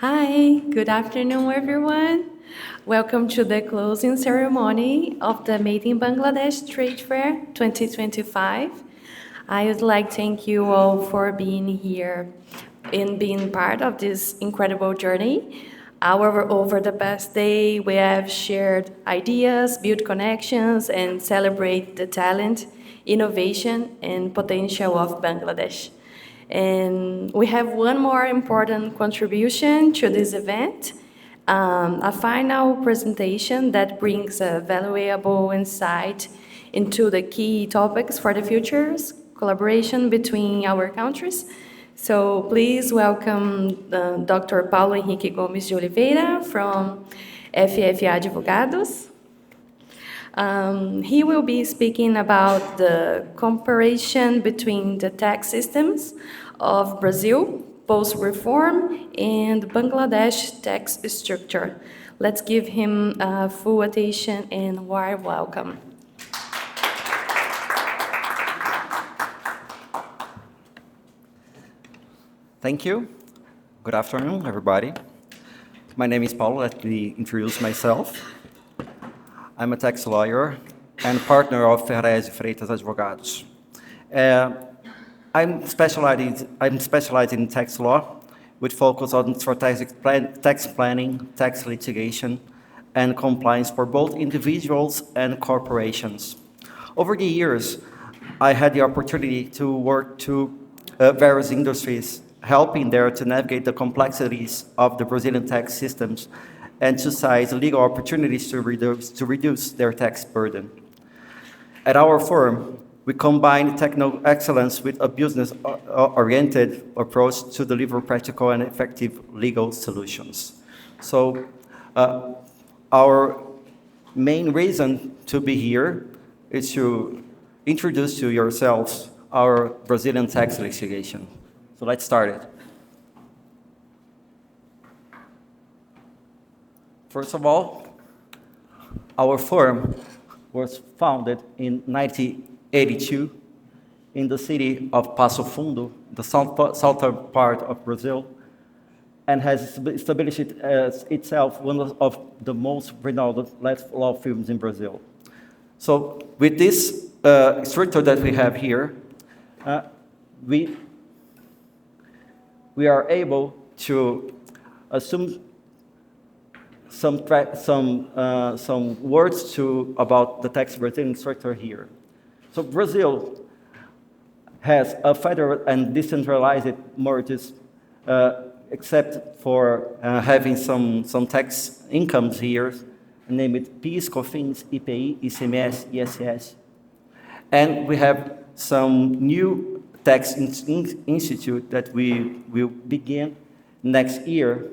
Hi, good afternoon, everyone. Welcome to the closing ceremony of the Made in Bangladesh Trade Fair 2025. I would like to thank you all for being here and being part of this incredible journey. Over the past day, we have shared ideas, built connections, and celebrate the talent, innovation, and potential of Bangladesh. And we have one more important contribution to this event, a final presentation that brings a valuable insight into the key topics for the future's collaboration between our countries. So please welcome Dr. Paulo Henrique Gomes de Oliveira from FFA Advogados. He will be speaking about the comparison between the tax systems of Brazil, post-reform, and Bangladesh tax structure. Let's give him full attention and warm welcome. Thank you. Good afternoon, everybody. My name is Paulo. Let me introduce myself. I'm a tax lawyer and partner of FFA Advogados. I'm specialized in tax law with focus on strategic tax planning, tax litigation, and compliance for both individuals and corporations. Over the years, I had the opportunity to work to various industries, helping there to navigate the complexities of the Brazilian tax systems and to seize legal opportunities to reduce their tax burden. At our firm, we combine technical excellence with a business-oriented approach to deliver practical and effective legal solutions. So our main reason to be here is to introduce to yourselves our Brazilian tax litigation. So let's start it. First of all, our firm was founded in 1982 in the city of Passo Fundo, the southern part of Brazil, and has established itself one of the most renowned law firms in Brazil. So with this structure that we have here, we are able to assume some words about the tax Brazilian structure here. So Brazil has a federal and decentralized merges, except for having some tax incomes here, named PIS, COFINS, IPI, ICMS, ISS. And we have some new tax institute that we will begin next year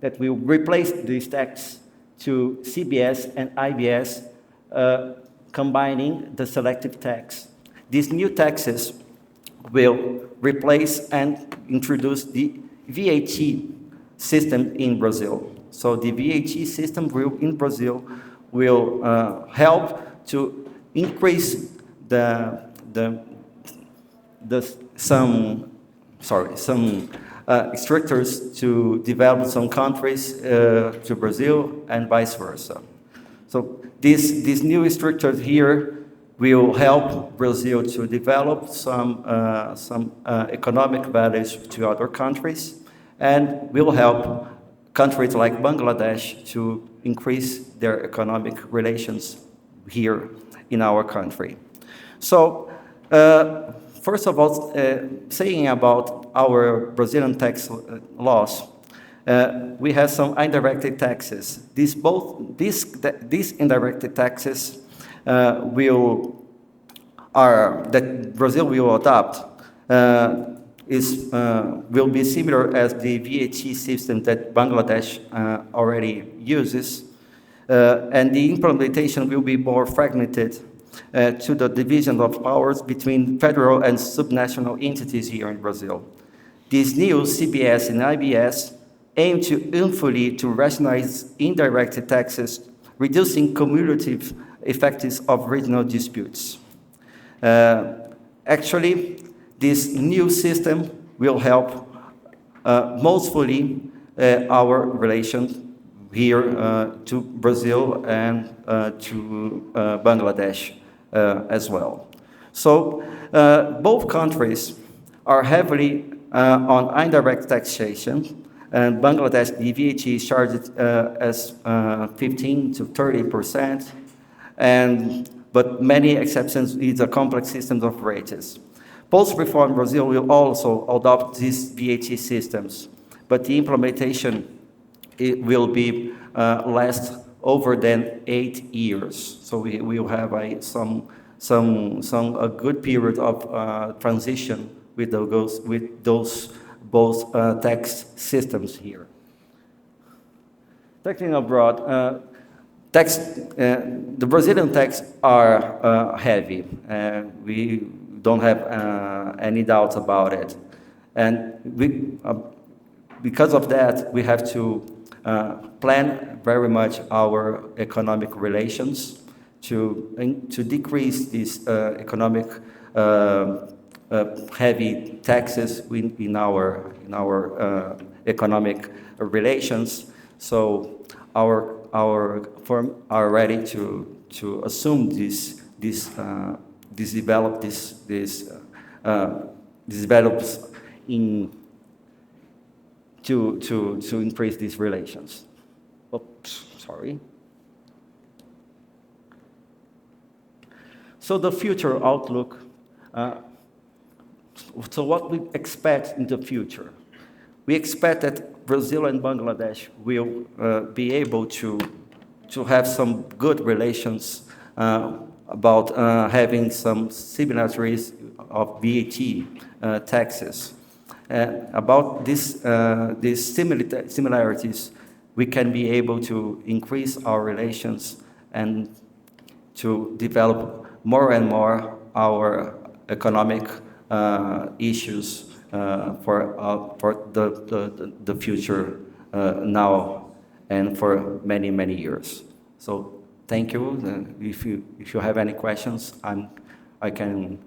that will replace this tax to CBS and IBS, combining the selective tax. These new taxes will replace and introduce the VAT system in Brazil. So the VAT system in Brazil will help to increase some structures to develop some countries to Brazil and vice versa. So these new structures here will help Brazil to develop some economic values to other countries, and will help countries like Bangladesh to increase their economic relations here in our country. So first of all, saying about our Brazilian tax laws, we have some indirect taxes. These indirect taxes that Brazil will adopt will be similar as the VAT system that Bangladesh already uses, and the implementation will be more fragmented to the division of powers between federal and subnational entities here in Brazil. These new CBS and IBS aim to rationalize indirect taxes, reducing cumulative effects of regional disputes. Actually, this new system will help mostly our relation here to Brazil and to Bangladesh as well. So both countries are heavily on indirect taxation, and Bangladesh, the VAT is charged as 15 to 30%, but many exceptions is a complex system of rates. Post-reform Brazil will also adopt these VAT systems, but the implementation it will be last over than 8 years. So we will have a good period of transition with those both tax systems here. Taxing abroad, the Brazilian tax are heavy. We don't have any doubts about it, and because of that, we have to plan very much our economic relations to decrease these economic heavy taxes in our economic relations. So our firm are ready to assume develops to increase these relations. Oops, sorry. So the future outlook. So what we expect in the future? We expect that Brazil and Bangladesh will be able to have some good relations about having some similarities of VAT taxes. About these similarities, we can be able to increase our relations and to develop more and more our economic issues for the future now and for many, many years. So thank you. If you have any questions, I can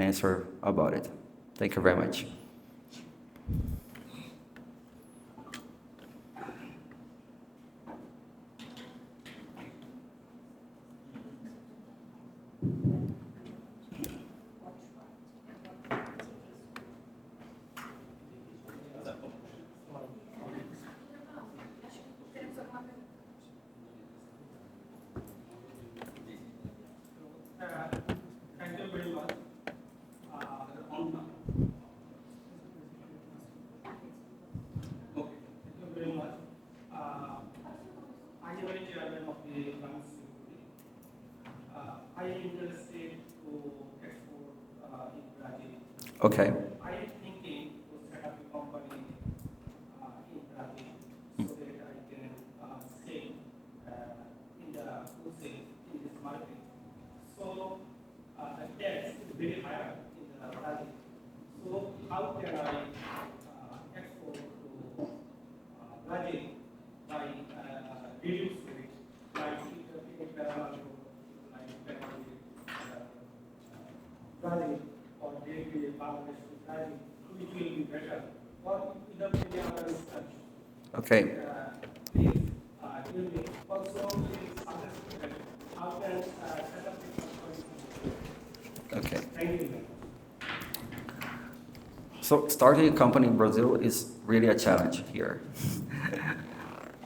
answer about it. Thank you very much. Thank you very much. Thank you very much. I am a chairman of the Gomes. I am interested to export in Brazil. Okay. I am thinking to set up a company in Brazil so that I can sell in the wholesale in this market. So the tax is very high in the Brazil. So how can I export to Brazil by reducing it, like in parallel Brazil or maybe Bangladesh to Brazil, which will be better, or either maybe other research. Okay. Please tell me also please understand how can set up a company. Okay. Thank you. So starting a company in Brazil is really a challenge here.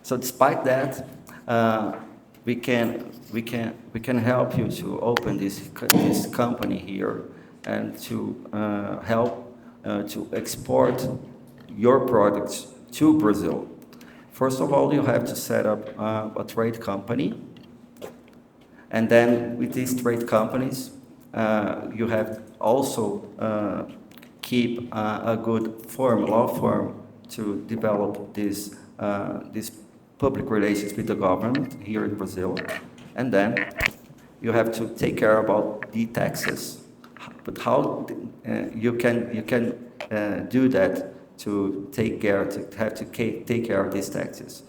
So despite that, we can help you to open this company here and to help to export your products to Brazil. First of all, you have to set up a trade company, and then with these trade companies, you have also keep a good law firm to develop this public relations with the government here in Brazil, and then you have to take care about the taxes. But how you can do that to take care of these taxes?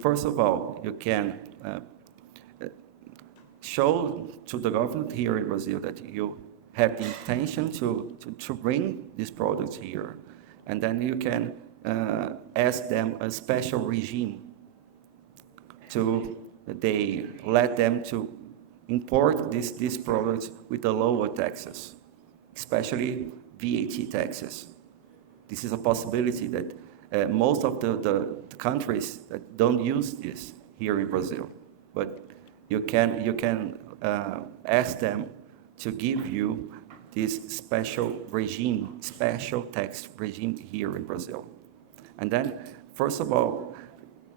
First of all, you can show to the government here in Brazil that you have the intention to bring these products here, and then you can ask them a special regime they let them to import these products with the lower taxes, especially VAT taxes. This is a possibility that most of the countries that don't use this here in Brazil, but you can ask them to give you this special tax regime here in Brazil. And then, first of all,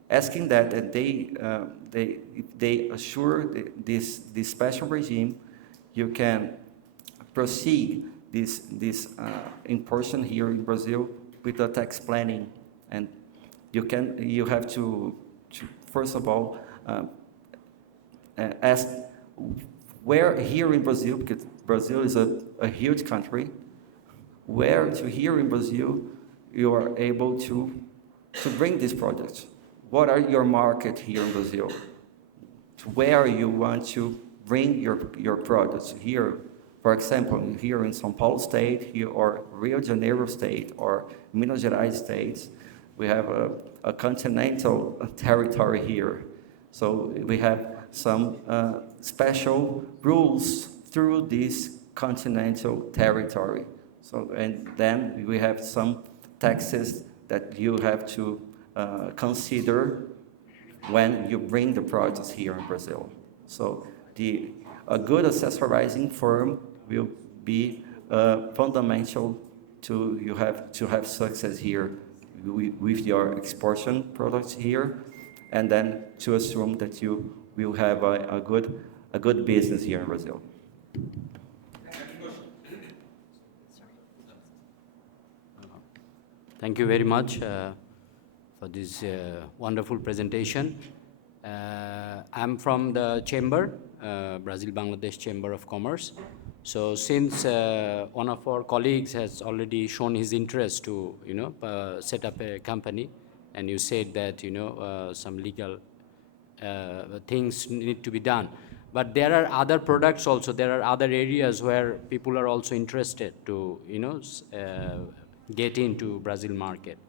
asking that if they assure this special regime, you can proceed this importation here in Brazil with the tax planning, and you have to first of all ask where here in Brazil, because Brazil is a huge country, where to here in Brazil you are able to bring these products. What are your market here in Brazil? To where you want to bring your products here? For example, here in São Paulo state, here or Rio de Janeiro state or Minas Gerais states, we have a continental territory here. So we have some special rules through this continental territory. So, and then we have some taxes that you have to consider when you bring the products here in Brazil. So a good accessorizing firm will be fundamental to have success here with your exportation products here, and then to assume that you will have a good business here in Brazil. Thank you very much for this wonderful presentation. I'm from the chamber, Brazil-Bangladesh Chamber of Commerce. So since one of our colleagues has already shown his interest to, set up a company, and you said that, some legal things need to be done. But there are other products also, there are other areas where people are also interested to, get into Brazil market.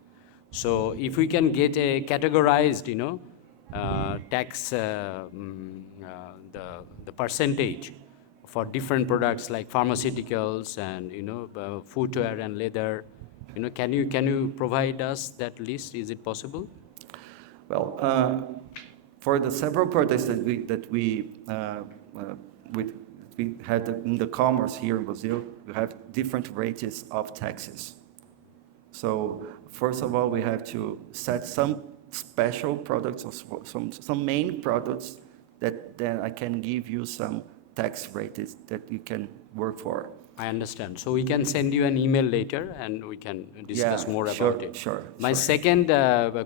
So if we can get a categorized, tax, the percentage for different products like pharmaceuticals and, footwear and leather, can you provide us that list? Is it possible? Well, for the several products that we had in the commerce here in Brazil, we have different rates of taxes. So first of all, we have to set some special products or some main products that then I can give you some tax rates that you can work for. I understand. So we can send you an email later and we can discuss more about it. Sure. My second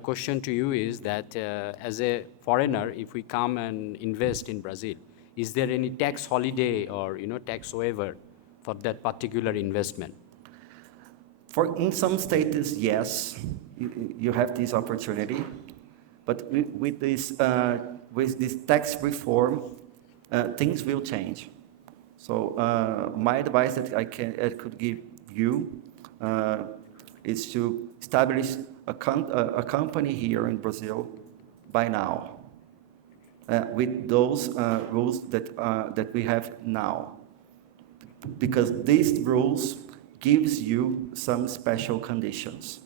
question to you is that as a foreigner, if we come and invest in Brazil, is there any tax holiday or tax waiver for that particular investment? In some states, yes, you have this opportunity, but with this tax reform, things will change. So my advice that I could give you is to establish a company here in Brazil by now, with those rules that we have now, because these rules gives you some special conditions.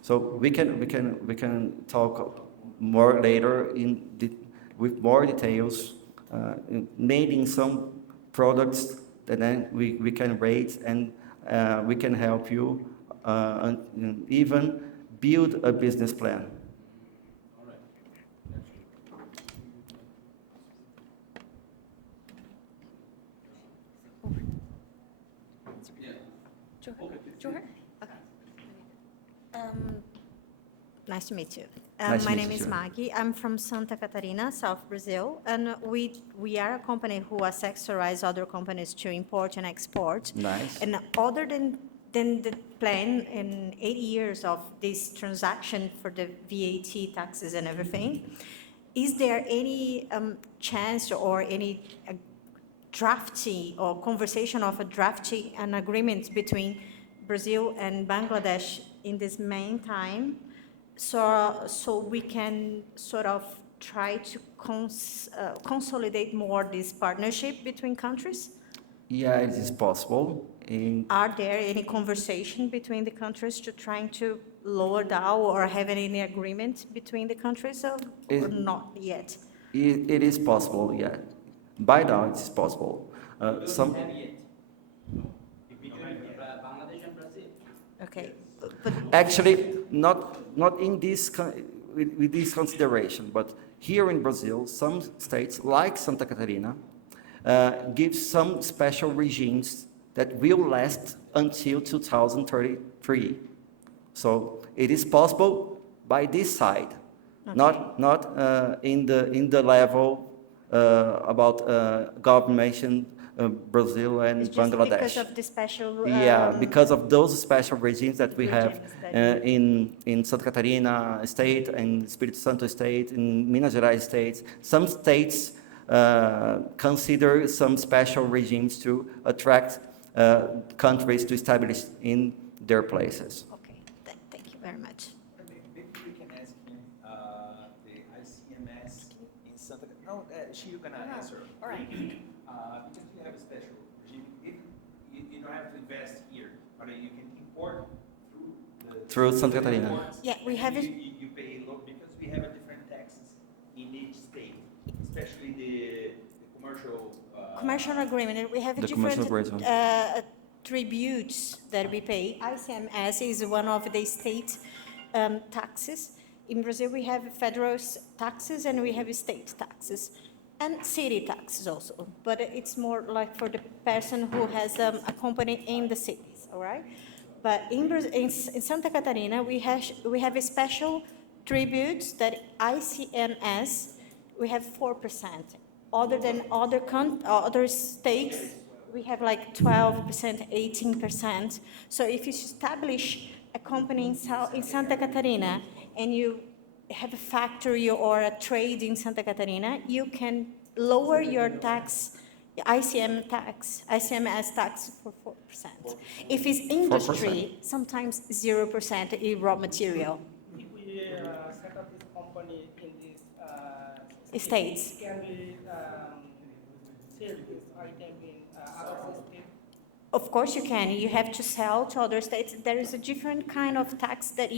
So we can talk more later with more details, naming some products that then we can rate, and we can help you and even build a business plan. Sure. Nice to meet you. Nice to My meet name you is too. Maggie. I'm from Santa Catarina, South Brazil, and we are a company who accessorize other companies to import and export. Nice. And other than the plan in 8 years of this transaction for the VAT taxes and everything, is there any chance or any drafting or conversation of a drafting an agreement between Brazil and Bangladesh in this main time, so we can sort of try to consolidate more this partnership between countries? Yeah, it is possible. Are there any conversation between the countries to trying to lower down or have any agreement between the countries or not yet? It is possible, yeah. By now, it is possible. Some Bangladesh and Brazil. Okay, but actually not in this with this consideration, but here in Brazil, some states like Santa Catarina give some special regimes that will last until 2033. So it is possible by this side, not in the level about government Brazil and it's just Bangladesh. because of the special. Yeah, because of those special regimes that we have regimes that in Santa Catarina state and Espírito Santo state, in Minas Gerais state, some states consider some special regimes to attract countries to establish in their places. Okay, thank you very much. Maybe we can ask him the ICMS in Santa Catarina. No, you're going to answer. All right. Because we have a special regime. If you don't have to invest here, but you can import Through Santa Catarina. Yeah, we have it. You pay low because we have a different taxes in each state, especially the commercial. Commercial agreement, we have The commercial different agreement. tributes that we pay. ICMS is one of the state taxes. In Brazil, we have federal taxes and we have state taxes and city taxes also. But it's more like for the person who has a company in the cities, all right? But in Santa Catarina, we have a special tributes that ICMS, we have 4%. Other than other states, we have like 12%, 18%. So if you establish a company in Santa Catarina and you have a factory or a trade in Santa Catarina, you can lower your tax, ICMS tax for 4%. If it's industry, sometimes 0% in raw material. If we set up this company in these States. can we sell this item in other states? Of course you can. You have to sell to other states. There is a different kind of tax that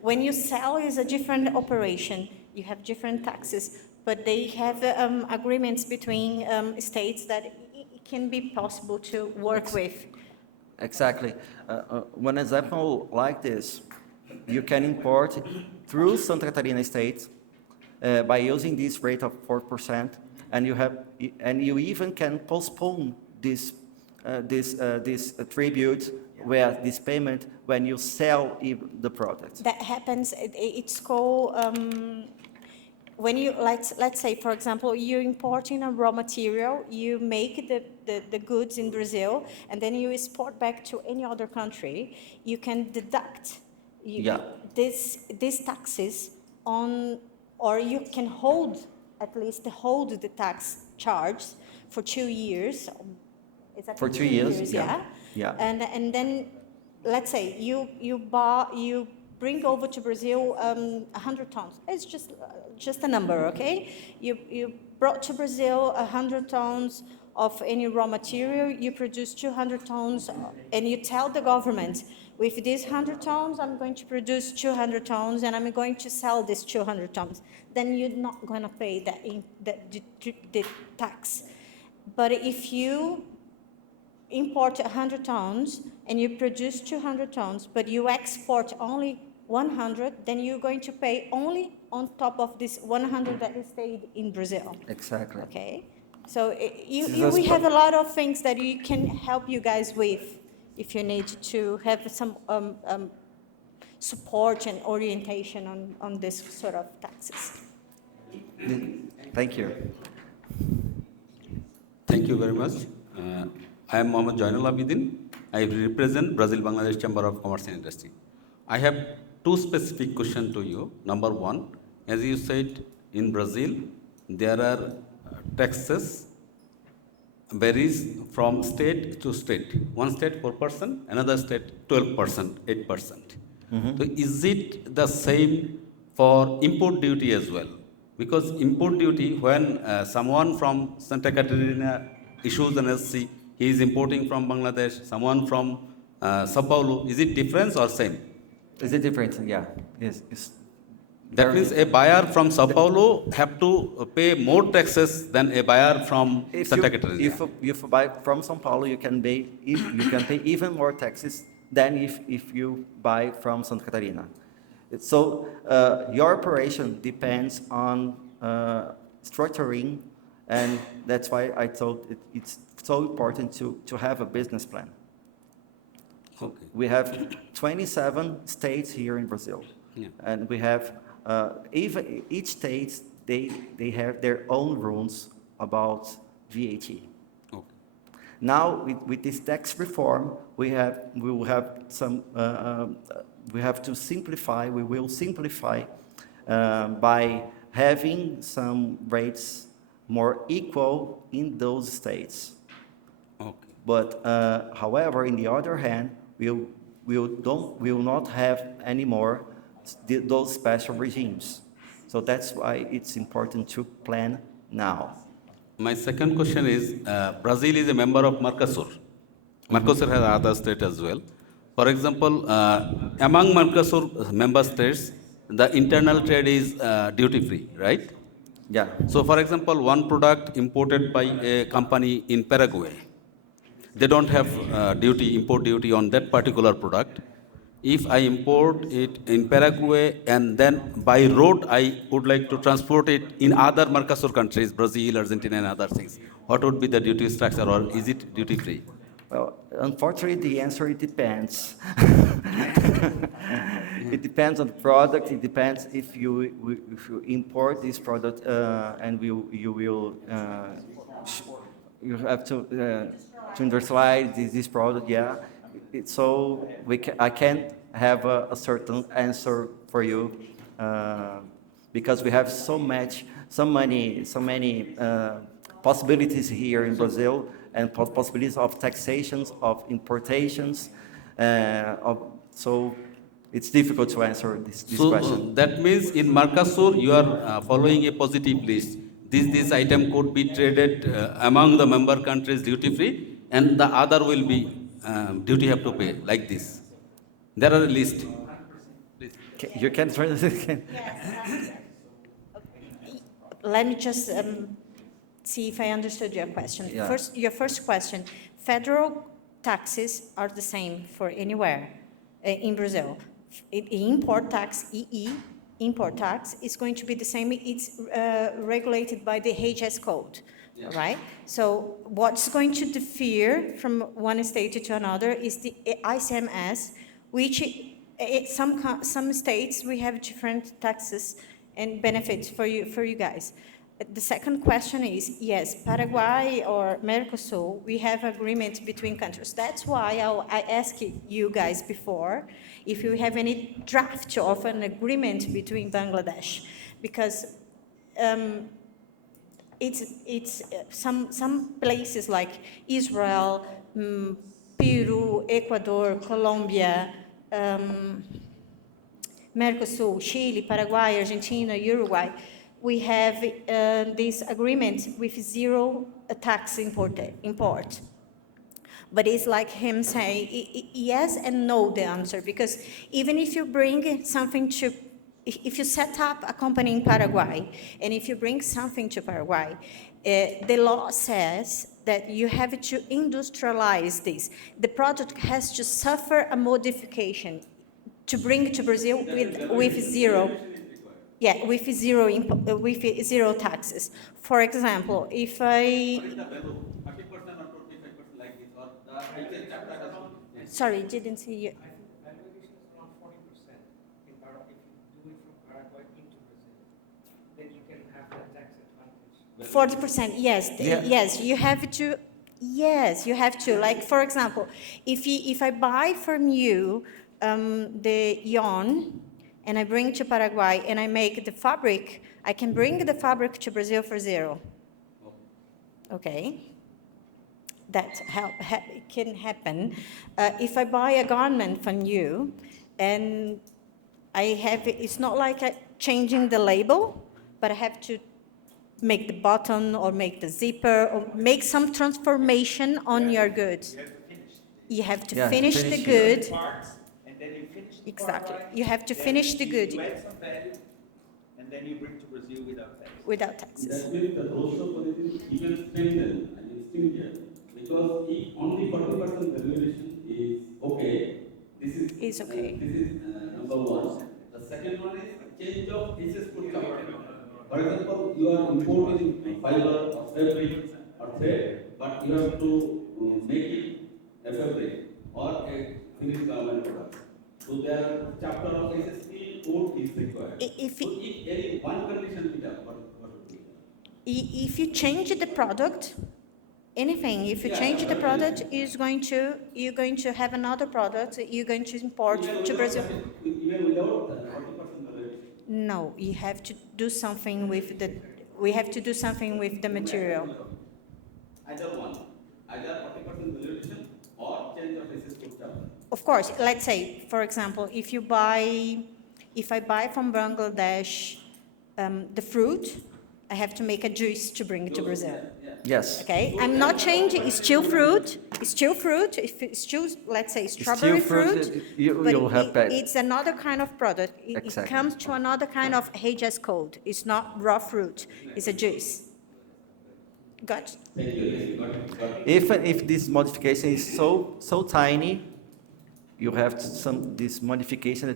when you sell is a different operation. You have different taxes, but they have agreements between states that it can be possible to work with. Exactly. One example like this, you can import through Santa Catarina state by using this rate of 4%, and you even can postpone this tribute where this payment when you sell the product. That happens. It's called when you let's say, for example, you're importing a raw material, you make the goods in Brazil, and then you export back to any other country. You can deduct these taxes on, or you can hold the tax charge for 2 years. Is that For 2 years, yeah. Yeah. And then, let's say you bring over to Brazil 100 tons. It's just a number, okay? You brought to Brazil 100 tons of any raw material. You produce 200 tons, and you tell the government, with these 100 tons, I'm going to produce 200 tons, and I'm going to sell these 200 tons. Then you're not going to pay the tax. But if you import 100 tons and you produce 200 tons, but you export only 100, then you're going to pay only on top of this 100 that stayed in Brazil. Exactly. Okay? So we have a lot of things that we can help you guys with if you need to have some support and orientation on this sort of taxes. Thank you. Thank you very much. I am Mohammad Jainul Abidin. I represent Brazil-Bangladesh Chamber of Commerce and Industry. I have two specific questions to you. Number one, as you said, in Brazil, there are taxes varies from state to state. One state 4%, another state 12%, 8%. So is it the same for import duty as well? Because import duty, when someone from Santa Catarina issues an SC, he is importing from Bangladesh, someone from Sao Paulo, is it different or same? Is it different? Yeah. Yes. That Very means a buyer from Sao Paulo have to pay more taxes than a buyer from Santa Catarina. If you buy from São Paulo, you can pay even more taxes than if you buy from Santa Catarina. So your operation depends on structuring, and that's why I thought it's so important to have a business plan. Okay. We have 27 states here in Brazil, and we have even each state they have their own rules about VAT. Okay. Now with this tax reform, we will have some. We have to simplify. We will simplify by having some rates more equal in those states. Okay. But however, in the other hand, we will not have anymore those special regimes. So that's why it's important to plan now. My second question is, Brazil is a member of Mercosur. Mercosur has other states as well. For example, among Mercosur member states, the internal trade is duty-free, right? Yeah. So, for example, one product imported by a company in Paraguay, they don't have import duty on that particular product. If I import it in Paraguay and then by road I would like to transport it in other Mercosur countries, Brazil, Argentina, and other things, what would be the duty structure, or is it duty-free? Well, unfortunately, the answer, it depends. It depends on the product. It depends if you import this product and you have to industrialize this product. Yeah, so I can't have a certain answer for you because we have so many possibilities here in Brazil, and possibilities of taxations, of importations, so it's difficult to answer this question. That means in Mercosur you are following a positive list. This item could be traded among the member countries duty-free, and the other will be duty have to pay, like this. There are a list. You can try this again. Yes. Let me just see if I understood your question. Yeah. Your first question, federal taxes are the same for anywhere in Brazil. Import tax, import tax is going to be the same. It's regulated by the HS code, right? So what's going to differ from one state to another is the ICMS, which some states we have different taxes and benefits for you guys. The second question is, yes, Paraguay or Mercosur, we have agreement between countries. That's why I asked you guys before if you have any draft of an agreement between Bangladesh, because it's some places like Israel, Peru, Ecuador, Colombia, Mercosur, Chile, Paraguay, Argentina, Uruguay, we have this agreement with zero tax import. But it's like him saying yes and no the answer, because even if you bring something to, if you set up a company in Paraguay, and if you bring something to Paraguay, the law says that you have to industrialize this. The product has to suffer a modification to bring it to Brazil with zero. Yeah, with zero taxes. For example, if I... Sorry, didn't see you. I believe it's around 40% in Paraguay. If you do it from Paraguay into Brazil, then you can have that tax advantage. 40%, yes, yes, you have to. Yes, you have to. Like, for example, if I buy from you the yarn, and I bring to Paraguay, and I make the fabric, I can bring the fabric to Brazil for zero. Okay. that can happen. If I buy a garment from you, and it's not like changing the label, but I have to make the button or make the zipper or make some transformation on your goods. You have to Yeah, finish the finish good. Parts, and then you finish the Exactly. part, You have to then finish the good You add some value, and then you bring to Brazil without tax. without taxes. That means the social policy even strengthen and stringent, because if only 40% regulation is okay, this is Is okay. number one. The second one is change of pieces put together. For example, you are importing fiber or fabric or thread, but you have to make it a fabric or a finished garment product. So there chapter of SSP code is required. If So if any one condition we have, what would be? If you change the product, anything, if you change the product, you're going to have another product you're going to import to Brazil. Even without 40% validation. No, you have to do something with we have to do something with the material. Either one, either 40% validation or change of basis code chapter. Of course, let's say, for example, if I buy from Bangladesh the fruit, I have to make a juice to bring it to Brazil. Yes. Okay, I'm not changing. It's still fruit. It's still fruit. If it's still, let's say, strawberry fruit, but You'll have that. it's another kind of product. It Exactly. comes to another kind of HS code. It's not raw fruit. It's a juice. Got it? If this modification is so tiny, you have this modification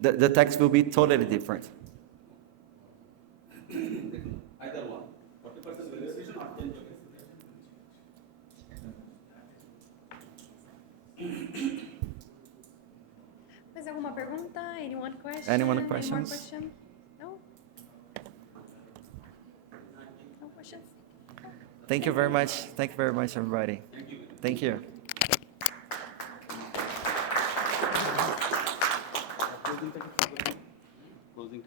that the tax will be totally different. Either one, 40% validation or change of basis. Mais alguma pergunta? Anyone question? Anyone Any more questions? question? No? No questions? Thank you very much. Thank you very much, everybody. Thank you. Closing